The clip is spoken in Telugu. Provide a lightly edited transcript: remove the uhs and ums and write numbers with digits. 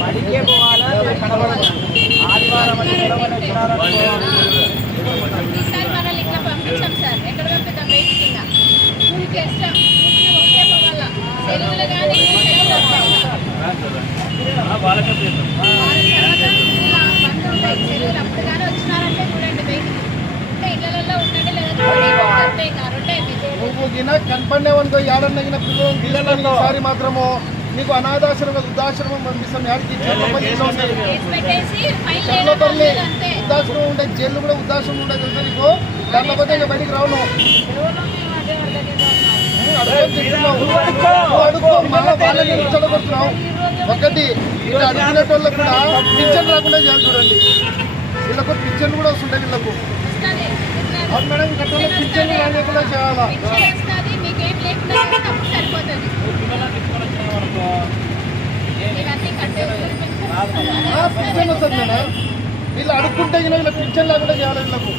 పడికే పోవాలా కనబడదు. ఆదివారం ఈసారి మనల్ని ఇట్లా పంపించాం సార్. ఎక్కడ పంపిద్దాం? బయటికి ఇంకా ఊరికి ఇష్టం ఒకే పోవాలా. సెలవులు కానీ బంద్ ఉంటాయి. సెలవులు అప్పుడు కానీ వచ్చినారంటే చూడండి బయటికి. అంటే ఇళ్లలో ఉండండి, లేదంటే నువ్వు గిన కనపడినవనుకో ఏడన్నగిన పిల్లలు తీసుకొని ఈసారి మాత్రము నీకు అనాథాశ్రమం వృద్ధాశ్రమం పంపిస్తాం. యాడికి వృద్ధాశ్రమం ఉండే జైలు కూడా వృద్ధాశ్రమం ఉండే తెలుసా నీకు? దాంట్లో పోతే ఇంకా బయటికి రావు. చదవబడుతున్నావు. ఒకటి ఇట్లా అడిగినట్టు వాళ్ళకు కూడా పింఛన్ రాకుండా చేయాలి. చూడండి, వీళ్ళకు పింఛన్ కూడా వస్తుంటాయి. వీళ్ళకు అవును మేడం, కట్టలో పింఛన్ రాకుండా చేయాలా? పింఛన్ వస్తుంది మేడం. వీళ్ళు అడుక్కుంటే వీళ్ళ పింఛన్ లేకుండా చేయాలి. వీళ్ళకు